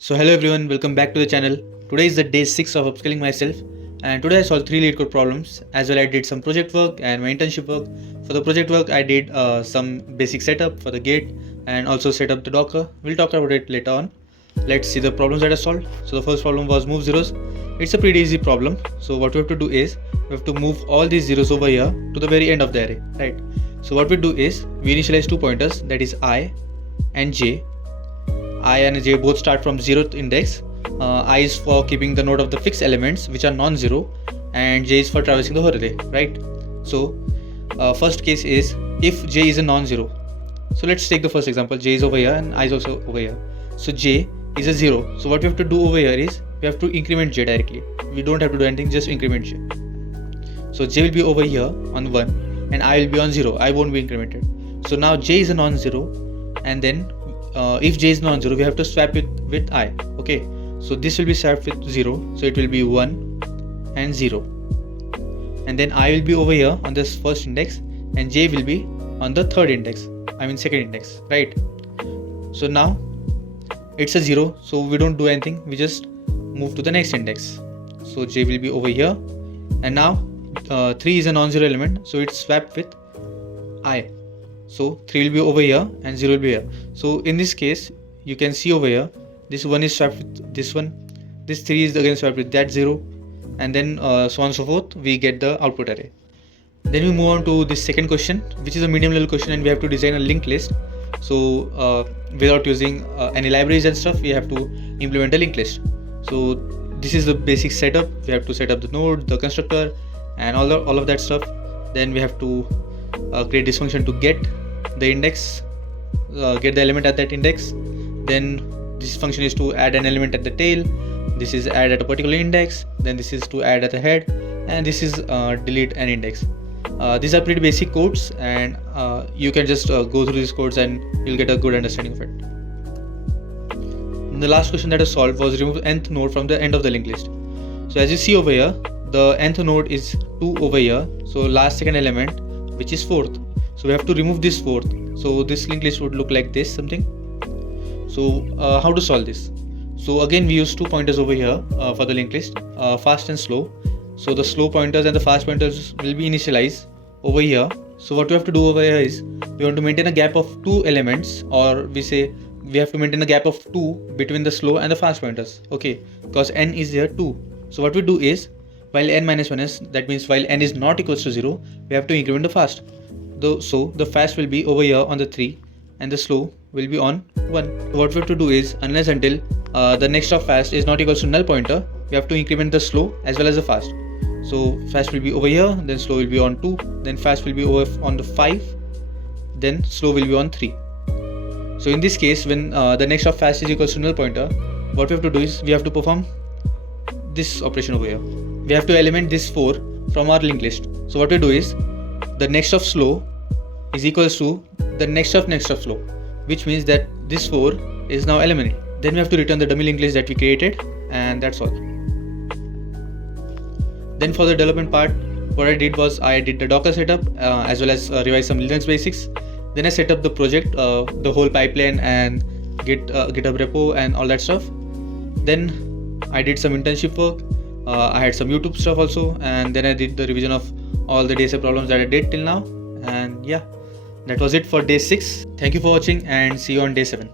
So hello everyone, welcome back to the channel. Today is the day 6 of upskilling myself, and today I solved 3 lead code problems. As well I did some project work and my internship work. For the project work I did some basic setup for the gate and also set up the Docker. We'll talk about it later on. Let's see the problems that I solved. So the first problem was move zeros. It's a pretty easy problem. So what we have to do is we have to move all these zeros over here to the very end of the array, right? So what we do is we initialize 2 pointers, that is I and J. I and J both start from 0th index. I is for keeping the node of the fixed elements which are non-zero, and J is for traversing the whole array, right? So first case is if J is a non-zero. So let's take the first example. J is over here and I is also over here. So J is a 0. So what we have to do over here is we have to increment J directly. We don't have to do anything, just increment J. So J will be over here on 1 and I will be on 0. I won't be incremented. So now J is a non-zero, and then if J is non-zero, we have to swap it with I. Okay, so this will be swapped with 0, so it will be 1 and 0, and then I will be over here on this first index and J will be on the second index, right? So now it's a 0, so we don't do anything, we just move to the next index. So J will be over here, and now 3 is a non-zero element, so it's swapped with I. So 3 will be over here and 0 will be here. So in this case, you can see over here, this 1 is swapped with this one, this 3 is again swapped with that 0, and then so on and so forth, we get the output array. Then we move on to this second question, which is a medium level question, and we have to design a linked list. So without using any libraries and stuff, we have to implement a linked list. So this is the basic setup. We have to set up the node, the constructor, and all of that stuff. Then we have to create this function to get the index, get the element at that index. Then this function is to add an element at the tail. This is add at a particular index. Then this is to add at the head, and this is delete an index. These are pretty basic codes, and you can just go through these codes and you'll get a good understanding of it. And the last question that I solved was remove nth node from the end of the linked list. So as you see over here, the nth node is 2 over here, so last second element, which is 4th. So we have to remove this 4th. So this linked list would look like this something. So how to solve this? So again we use 2 pointers over here for the linked list, fast and slow. So the slow pointers and the fast pointers will be initialized over here. So what we have to do over here is we want to maintain a gap of 2 elements, or we say we have to maintain a gap of 2 between the slow and the fast pointers. Okay, because n is here 2. So what we do is, while n minus 1 is, that means while n is not equals to 0, we have to increment the fast. So the fast will be over here on the 3 and the slow will be on 1. So what we have to do is, unless until the next of fast is not equals to null pointer, we have to increment the slow as well as the fast. So fast will be over here, then slow will be on 2, then fast will be over on the 5, then slow will be on 3. So in this case, when the next of fast is equals to null pointer, what we have to do is we have to perform this operation over here. We have to element this 4 from our linked list. So what we do is the next of slow is equals to the next of slow, which means that this 4 is now eliminated. Then we have to return the dummy linked list that we created, and that's all. Then for the development part, what I did was I did the Docker setup as well as revise some Linux basics. Then I set up the project, the whole pipeline and GitHub repo and all that stuff. Then I did some internship work. I had some YouTube stuff also, and then I did the revision of all the DSA problems that I did till now. And yeah, that was it for day 6. Thank you for watching, and see you on day 7.